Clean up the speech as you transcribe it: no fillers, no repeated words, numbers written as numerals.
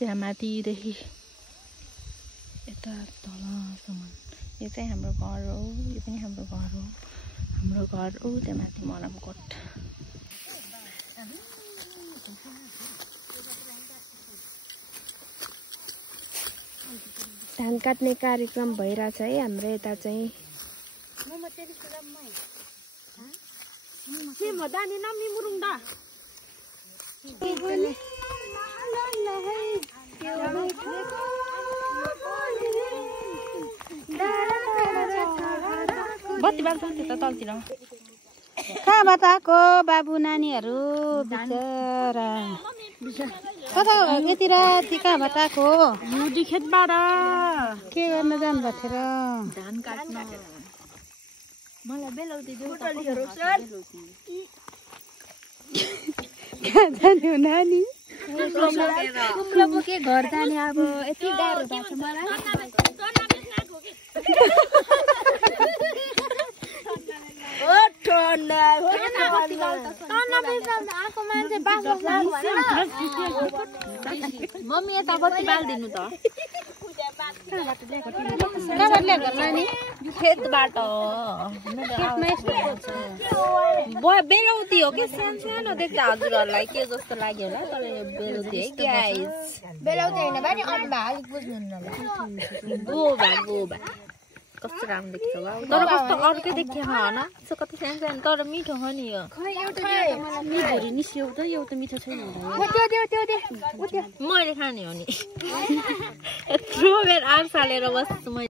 त्यहाँ माथिदेखि यता तलसम्म यो चाहिँ हाम्रो घर हो, यो पनि हाम्रो घर हो। हाम्रो घर हो त्यहाँ माथि मरमकोट। धान काट्ने कार्यक्रम भइरहेछ है हाम्रो यता चाहिँ। बत्ती बाल्छ त्यो त तलतिर। कहाँबाट आएको बाबु नानीहरू बिचरा? कता यति राति कहाँबाट आएको? मुडी खेतबाट। के गर्न जानुभएको थियो र? धान काट्न। मलाई बेलौती देऊ। कहाँ जाने हो नानी? कुम्लो बोके घर जाने अब यति गाह्रो भएको छ मलाई। मम्मी यता बत्ती बालिदिनु त। कहाँबाट ल्याएको नानी? खेतबाट। बेलौती हो कि सानो देख्दा हजुरहरूलाई के जस्तो लाग्यो होला तर यो बेलौती है गाइस। बेलौती होइन बानी अम्बा अलिक बुझ्नुहुन्न होला। गोबा कस्तो राम्रो देख्छ वा। तर कस्तो अर्कै देख्यो होइन कति सानो सानो तर मिठो हो नि यो। भोलि निस्यो त एउटा मिठो छैन मैले खाने हो नि। यत्रो बेर आँट सालेर बस्छु मैले।